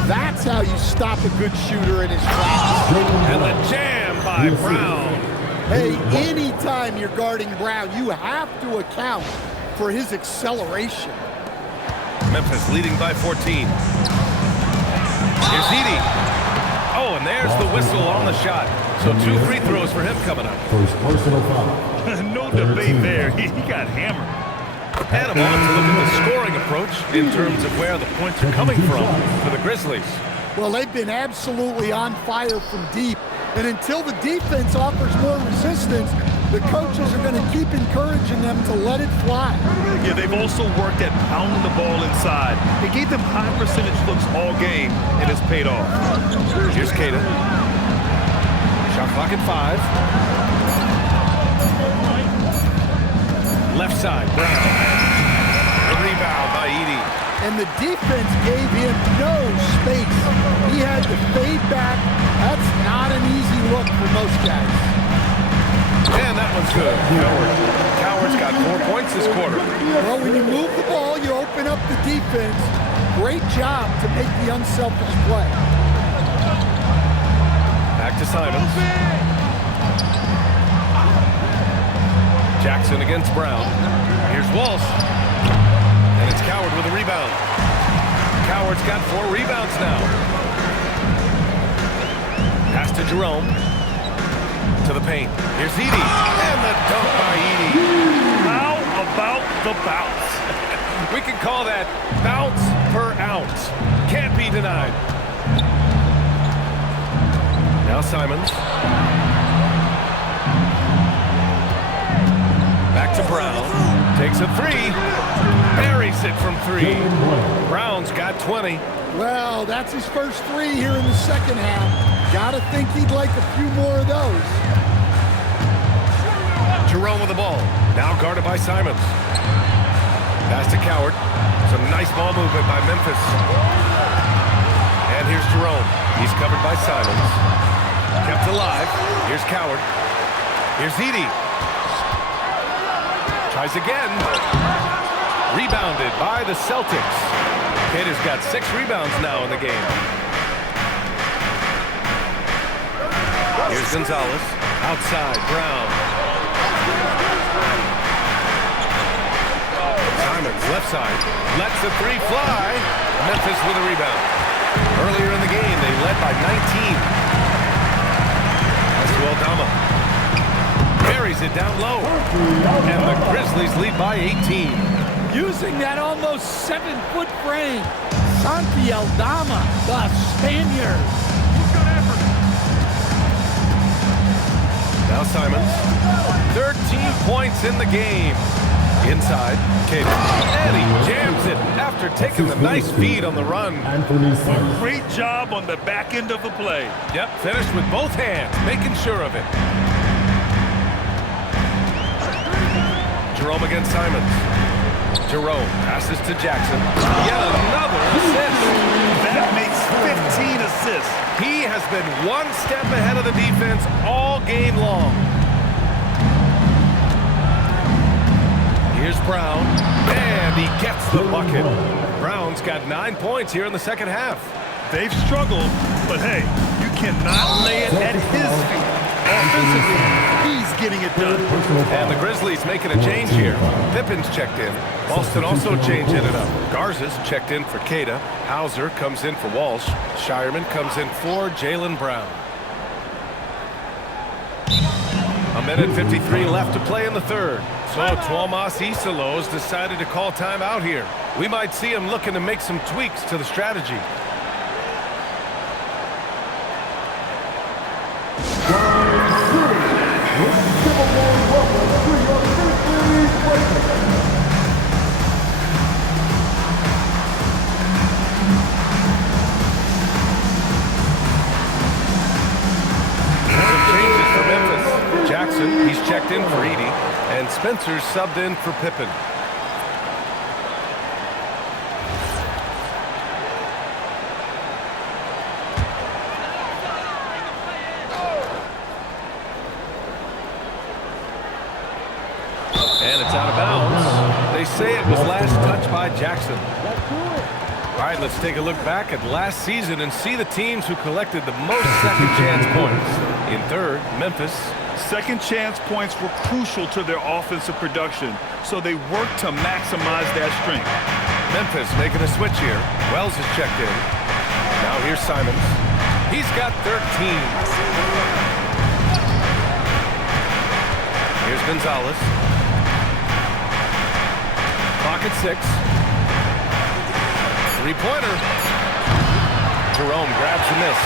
That's how you stop a good shooter in his tracks. And the jam by Brown. Hey, anytime you're guarding Brown, you have to account for his acceleration. Memphis leading by 14. Here's Edey. Oh, and there's the whistle on the shot. So 2 free throws for him coming up. First personal foul. No debate there. He got hammered. And a moment to look at the scoring approach in terms of where the points are coming from for the Grizzlies. Well, they've been absolutely on fire from deep. And until the defense offers more resistance, the coaches are going to keep encouraging them to let it fly. Yeah, they've also worked at pounding the ball inside. They gave them high percentage looks all game, and it's paid off. Here's Keita. Shot clock at 5. Left side, Brown. The rebound by Edey. And the defense gave him no space. He had to fade back. That's not an easy look for most guys. And that one's good. Coward's got 4 points this quarter. Well, when you move the ball, you open up the defense. Great job to make the unselfish play. Back to Simons. Jackson against Brown. Here's Walsh. And it's Coward with a rebound. Coward's got 4 rebounds now. Pass to Jerome. To the paint. Here's Edey. And the dunk by Edey. How about the bounce? We can call that bounce per ounce. Can't be denied. Now Simons. Back to Brown. Takes a 3. Buries it from 3. Brown's got 20. Well, that's his first 3 here in the second half. Gotta think he'd like a few more of those. Jerome with the ball. Now guarded by Simons. Pass to Coward. Some nice ball movement by Memphis. And here's Jerome. He's covered by Simons. Kept alive. Here's Coward. Here's Edey. Tries again. Rebounded by the Celtics. Cater's got 6 rebounds now in the game. Here's Gonzalez. Outside, Brown. Simons, left side. Lets the 3 fly. Memphis with a rebound. Earlier in the game, they led by 19. That's to Aldama. Buries it down low. And the Grizzlies lead by 18. Using that almost 7-foot frame. Santi Aldama, the Spaniard. Now Simons. 13 points in the game. Inside, Cater. And he jams it after taking the nice feed on the run. Great job on the back end of the play. Yep, finished with both hands, making sure of it. Jerome against Simons. Jerome passes to Jackson. Yet another assist. That makes 15 assists. He has been one step ahead of the defense all game long. Here's Brown, and he gets the bucket. Brown's got 9 points here in the second half. They've struggled, but hey, you cannot lay it at his feet. Offensively, he's getting it done. And the Grizzlies making a change here. Pippen's checked in. Boston also changing it up. Garza's checked in for Queta. Hauser comes in for Walsh. Shireman comes in for Jaylen Brown. A minute 53 left to play in the third. So Tuomas Isalos decided to call timeout here. We might see him looking to make some tweaks to the strategy. Jackson, he's checked in for Edey, and Spencer's subbed in for Pippen. And it's out of bounds. They say it was last touched by Jackson. All right, let's take a look back at last season and see the teams who collected the most second chance points. In third, Memphis. Second chance points were crucial to their offensive production, so they worked to maximize that strength. Memphis making a switch here. Wells is checked in. Now here's Simons. He's got 13. Here's Gonzalez. Clock at 6. Three-pointer. Jerome grabs the miss.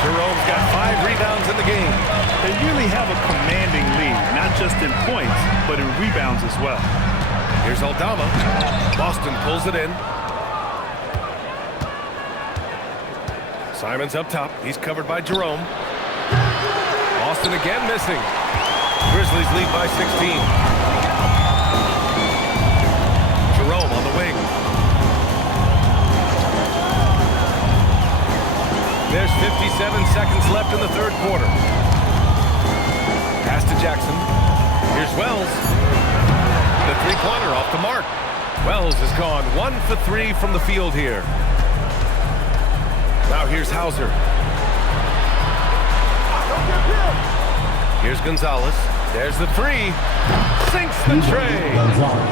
Jerome's got 5 rebounds in the game. They really have a commanding lead, not just in points, but in rebounds as well. Here's Aldama. Boston pulls it in. Simons up top. He's covered by Jerome. Boston again missing. Grizzlies lead by 16. Jerome on the wing. There's 57 seconds left in the third quarter. Pass to Jackson. Here's Wells. The three-pointer off the mark. Wells has gone 1 for 3 from the field here. Now here's Hauser. Here's Gonzalez. There's the 3. Sinks the tray.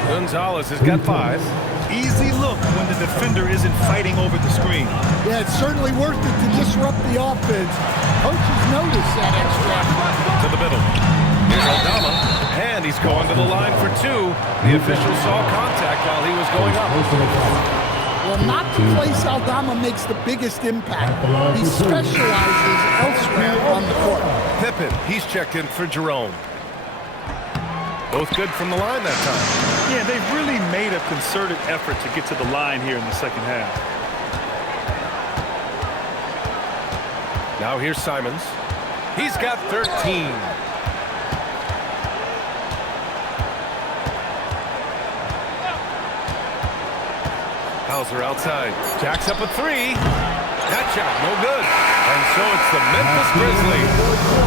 Gonzalez has got 5. Easy look when the defender isn't fighting over the screen. Yeah, it's certainly worth it to disrupt the offense. Coaches notice that extra. To the middle. Here's Aldama. And he's going to the line for 2. The official saw contact while he was going up. Well, not to place Aldama makes the biggest impact. He specializes elsewhere on the court. Pippen, he's checked in for Jerome. Both good from the line that time. Yeah, they've really made a concerted effort to get to the line here in the second half. Now here's Simons. He's got 13. Hauser outside. Jacks up a 3. That shot, no good. And so it's the Memphis Grizzlies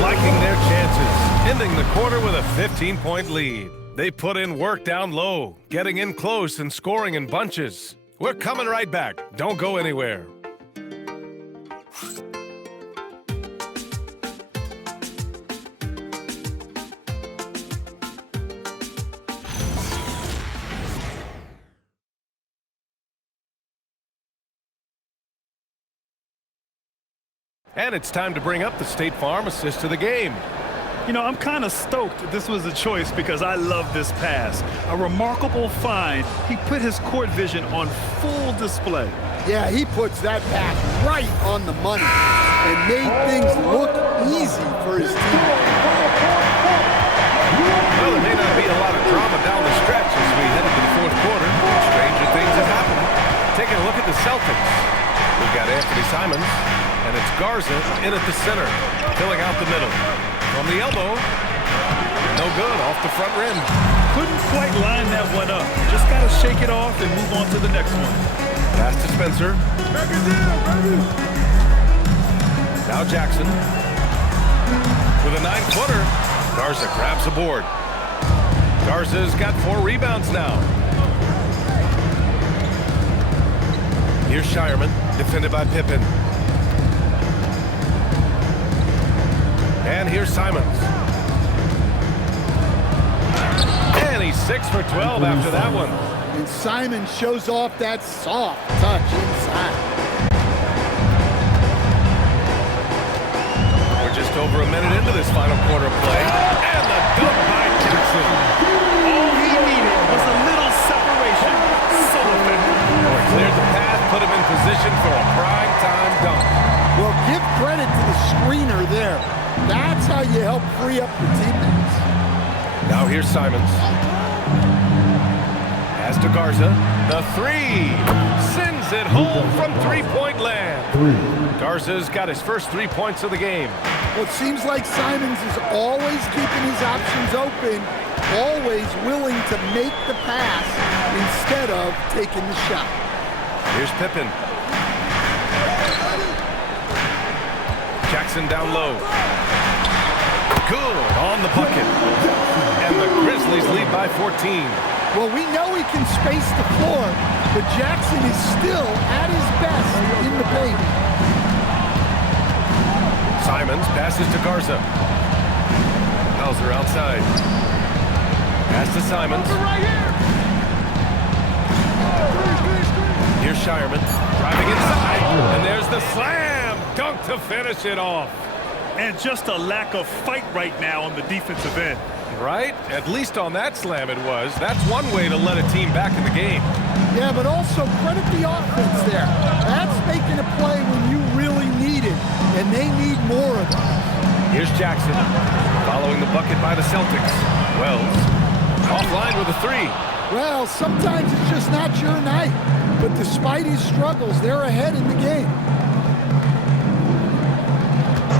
liking their chances, ending the quarter with a 15-point lead. They put in work down low, getting in close and scoring in bunches. We're coming right back. Don't go anywhere. And it's time to bring up the State Farm assist to the game. You know, I'm kind of stoked this was a choice because I love this pass. A remarkable find. He put his court vision on full display. Yeah, he puts that pass right on the money and made things look easy for his team. Well, there may not be a lot of drama down the stretch as we head into the fourth quarter. Stranger things have happened. Taking a look at the Celtics. We've got Anthony Simons, and it's Garza in at the center, filling out the middle. From the elbow, no good, off the front rim. Couldn't quite line that one up. Just got to shake it off and move on to the next one. Pass to Spencer. Now Jackson. With a 9-footer, Garza grabs the board. Garza's got 4 rebounds now. Here's Shireman, defended by Pippen. And here's Simons. And he's 6 for 12 after that one. And Simon shows off that soft touch inside. We're just over a minute into this final quarter play. And the dunk by Jackson. All he needed was a little separation. So effective. Cleared the path, put him in position for a prime-time dunk. Well, give credit to the screener there. That's how you help free up your teammates. Now here's Simons. Pass to Garza. The 3. Sends it home from three-point land. Garza's got his first 3 points of the game. Well, it seems like Simons is always keeping his options open, always willing to make the pass instead of taking the shot. Here's Pippen. Jackson down low. Good on the bucket. And the Grizzlies lead by 14. Well, we know he can space the floor, but Jackson is still at his best in the paint. Simons passes to Garza. Hauser outside. Pass to Simons. Here's Shireman driving inside. And there's the slam dunk to finish it off. And just a lack of fight right now on the defensive end. Right? At least on that slam it was. That's one way to let a team back in the game. Yeah, but also credit the offense there. That's making a play when you really need it, and they need more of it. Here's Jackson, following the bucket by the Celtics. Wells, offline with a 3. Well, sometimes it's just not your night, but despite his struggles, they're ahead in the game.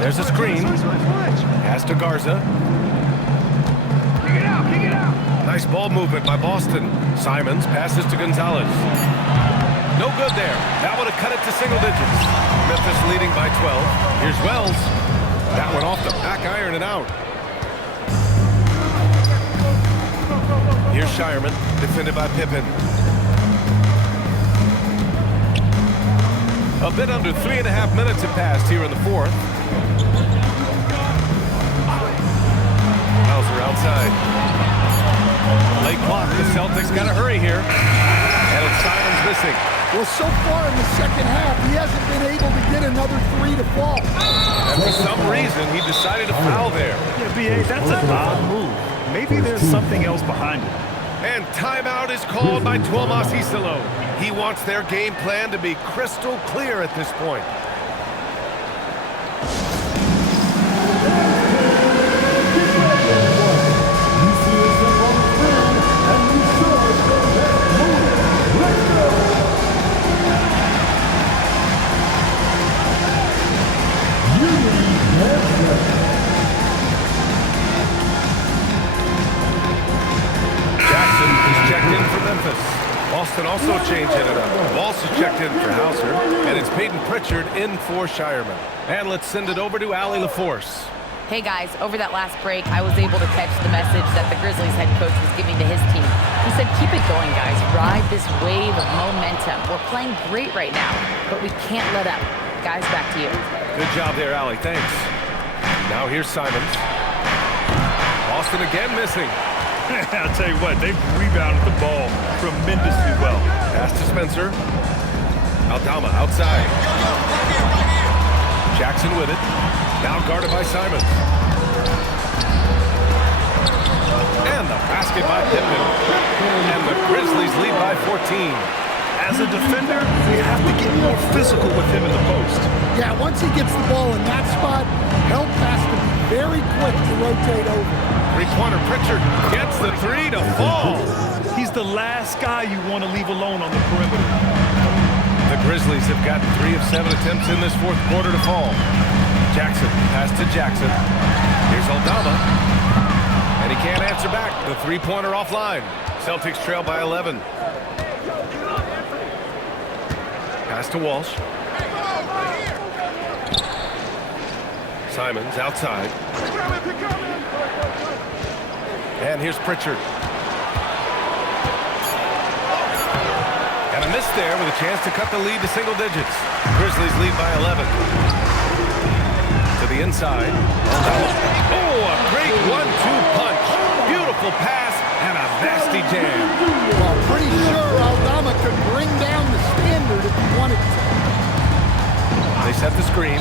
There's a screen. Pass to Garza. Kick it out. Nice ball movement by Boston. Simons passes to Gonzalez. No good there. That would have cut it to single digits. Memphis leading by 12. Here's Wells. That one off the back iron and out. Here's Shireman, defended by Pippen. A bit under 3.5 minutes have passed here in the fourth. Hauser outside. Late clock, the Celtics got to hurry here. And it's Simons missing. Well, so far in the second half, he hasn't been able to get another 3 to fall. And for some reason, he decided to foul there. Yeah, B.A., that's an odd move. Maybe there's something else behind it. And timeout is called by Tuomas Isalo. He wants their game plan to be crystal clear at this point. Boston also changing it up. Walsh is checked in for Hauser, and it's Peyton Pritchard for Shireman. And let's send it over to Allie LaForce. Hey guys, over that last break, I was able to catch the message that the Grizzlies head coach was giving to his team. He said, keep it going, guys. Ride this wave of momentum. We're playing great right now, but we can't let up. Guys, back to you. Good job there, Allie. Thanks. Now here's Simons. Boston again missing. I'll tell you what, they've rebounded the ball tremendously well. Pass to Spencer. Aldama outside. Jackson with it. Now guarded by Simons. And the basket by Pittman. And the Grizzlies lead by 14. As a defender, you have to get more physical with him in the post. Yeah, once he gets the ball in that spot, help has to be very quick to rotate over. Three-pointer Pritchard gets the three to fall. He's the last guy you want to leave alone on the perimeter. The Grizzlies have gotten 3 of 7 attempts in this fourth quarter to fall. Jackson, pass to Jackson. Here's Aldama. And he can't answer back. The three-pointer offline. Celtics trail by 11. Pass to Walsh. Simons outside. And here's Pritchard. And a miss there with a chance to cut the lead to single digits. Grizzlies lead by 11. To the inside. Oh, a great 1-2 punch. Beautiful pass and a nasty jam. Well, pretty sure Aldama could bring down the standard if he wanted to. They set the screen.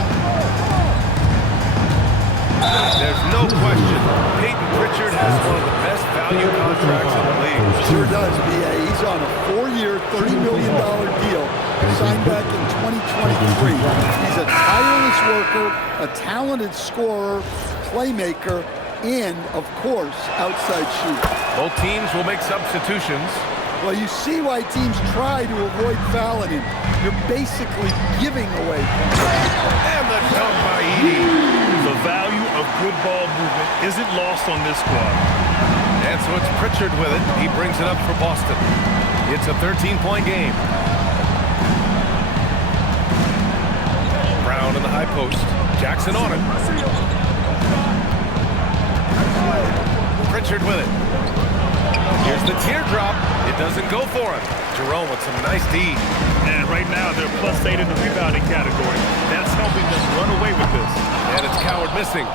There's no question. Peyton Pritchard has one of the best value contracts in the league. Sure does, B.A. He's on a 4-year, $30 million deal signed back in 2023. He's a tireless worker, a talented scorer, playmaker, and, of course, outside shooter. Both teams will make substitutions. Well, you see why teams try to avoid fouling him. You're basically giving away points. And the dunk by Edey. The value of good ball movement isn't lost on this squad. And so it's Pritchard with it. He brings it up for Boston. It's a 13-point game. Brown in the high post. Jackson on it. Pritchard with it. Here's the teardrop. It doesn't go for him. Jerome with some nice D. And right now they're +8 in the rebounding category. That's helping them run away with this. And it's Coward missing.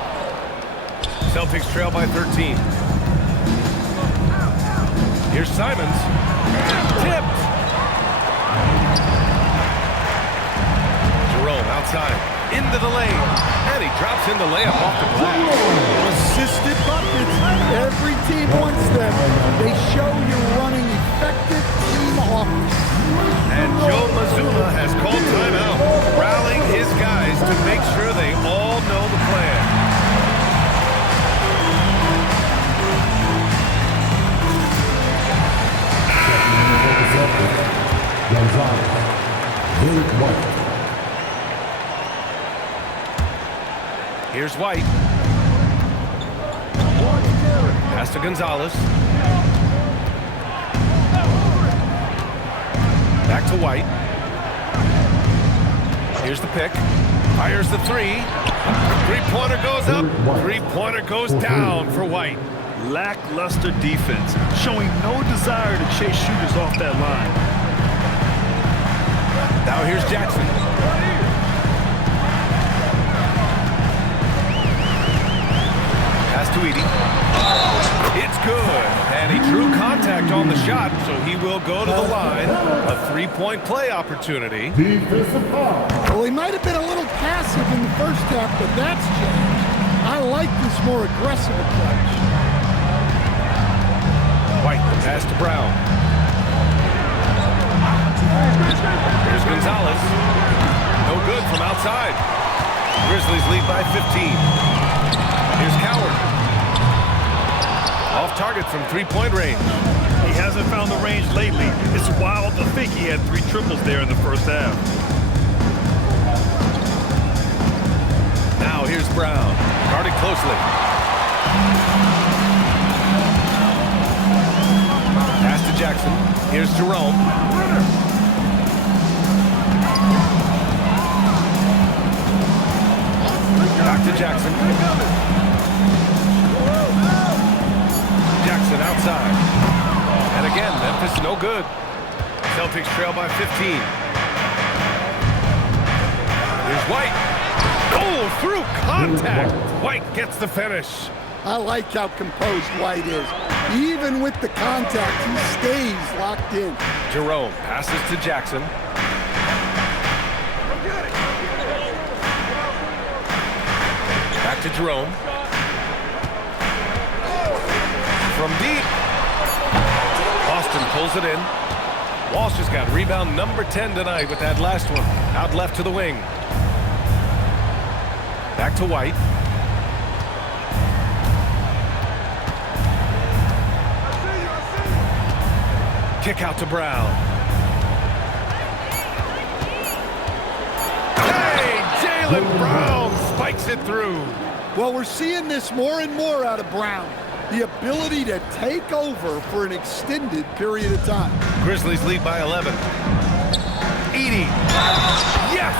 Celtics trail by 13. Here's Simons. Tipped. Jerome outside. Into the lane. And he drops in the layup off the glass. Assisted buckets. Every team wants them. They show you're running effective team offense. And Joe Mazzulla has called timeout, rallying his guys to make sure they all know the plan. Here's White. Pass to Gonzalez. Back to White. Here's the pick. Fires the three. Three-pointer goes up. Three-pointer goes down for White. Lackluster defense, showing no desire to chase shooters off that line. Now here's Jackson. Pass to Edey. It's good. And he drew contact on the shot, so he will go to the line. A three-point play opportunity. Well, he might have been a little passive in the first half, but that's changed. I like this more aggressive approach. White, the pass to Brown. Here's Gonzalez. No good from outside. Grizzlies lead by 15. Here's Coward. Off target from three-point range. He hasn't found the range lately. It's wild to think he had 3 triples there in the first half. Now here's Brown. Guarded closely. Pass to Jackson. Here's Jerome. to Jackson. Jackson outside. And again, Memphis no good. Celtics trail by 15. Here's White. Oh, through contact. White gets the finish. I like how composed White is. Even with the contact, he stays locked in. Jerome passes to Jackson. Back to Jerome. From deep. Boston pulls it in. Walsh has got rebound number 10 tonight with that last one. Out left to the wing. Back to White. Kick out to Brown. Hey, Jaylen Brown spikes it through. Well, we're seeing this more and more out of Brown. The ability to take over for an extended period of time. Grizzlies lead by 11. Edey. Yes!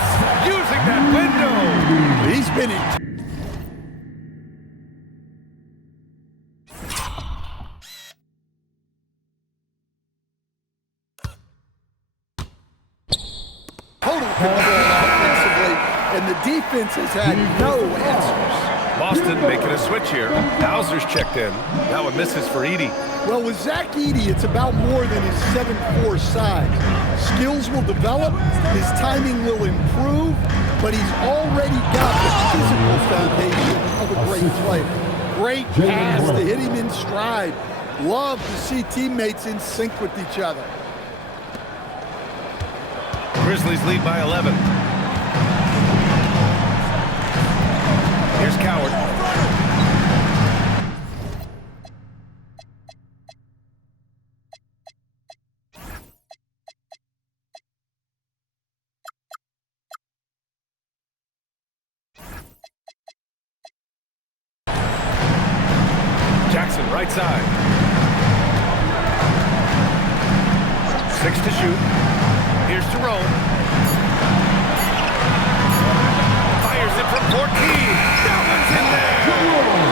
Using that window. He's been in. Total control offensively, and the defense has had no answers. Boston making a switch here. Bowser's checked in. That one misses for Edey. Well, with Zach Edey, it's about more than his 7'4" size. Skills will develop, his timing will improve, but he's already got the physical foundation of a great player. Great pass to hit him in stride. Love to see teammates in sync with each other. Grizzlies lead by 11. Here's Coward. Jackson, right side. 6 to shoot. Here's Jerome. Fires it from 14. That one's in there.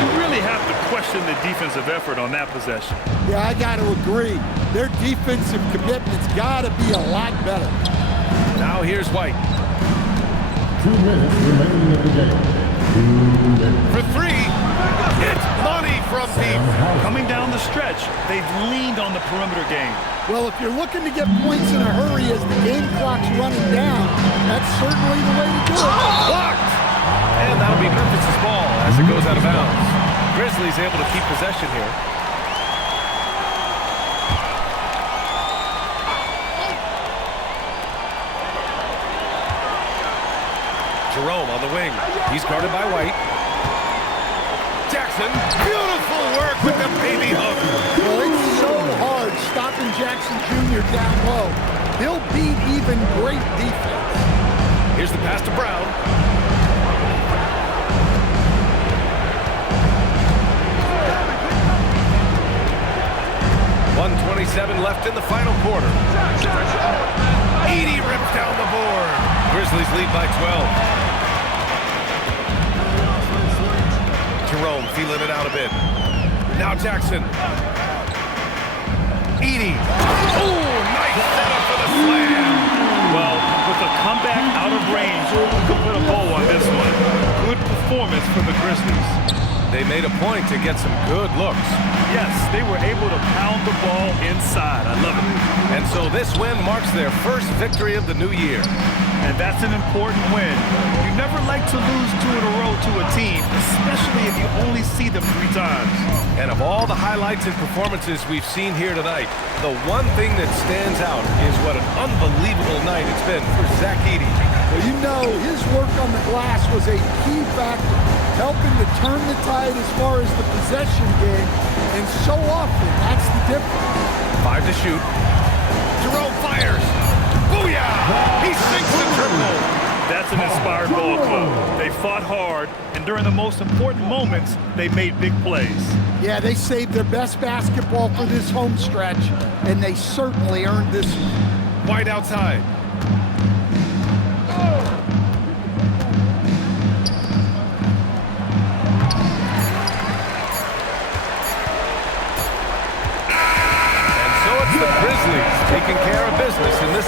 You really have to question the defensive effort on that possession. Yeah, I got to agree. Their defensive commitment's got to be a lot better. Now here's White. 2 minutes remaining in the game. 2 minutes. For 3. It's money from deep. Coming down the stretch, they've leaned on the perimeter game. Well, if you're looking to get points in a hurry as the game clock's running down, that's certainly the way to do it. Blocked! And that'll be Memphis' ball as it goes out of bounds. Grizzlies able to keep possession here. Jerome on the wing. He's guarded by White. Jackson, beautiful work with the baby hook. Well, it's so hard stopping Jackson Jr. down low. He'll beat even great defense. Here's the pass to Brown. .127 left in the final quarter. Edey rips down the board. Grizzlies lead by 12. Jerome feeling it out a bit. Now Jackson. Edey. Oh, nice setup for the slam. Well, with a comeback out of range, you could put a bow on this one. Good performance for the Grizzlies. They made a point to get some good looks. Yes, they were able to pound the ball inside. I love it. And so this win marks their first victory of the new year. And that's an important win. You never like to lose 2 in a row to a team, especially if you only see them 3 times. And of all the highlights and performances we've seen here tonight, the one thing that stands out is what an unbelievable night it's been for Zach Edey. Well, you know, his work on the glass was a key factor, helping to turn the tide as far as the possession game, and so often, that's the difference. 5 to shoot. Jerome fires. Booyah! He sinks the triple. That's an inspired ball club. They fought hard, and during the most important moments, they made big plays. Yeah, they saved their best basketball for this home stretch, and they certainly earned this one. White outside.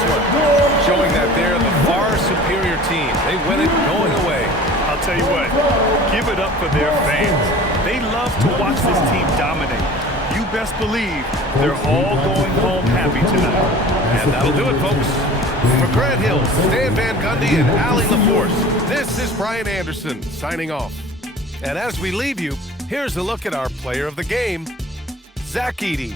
one, showing that they're the far superior team. They win it going away. I'll tell you what, give it up for their fans. They love to watch this team dominate. You best believe they're all going home happy tonight. And that'll do it, folks. For Grant Hill, Stan Van Gundy, and Allie LaForce, this is Brian Anderson signing off. And as we leave you, here's a look at our player of the game, Zach Edey.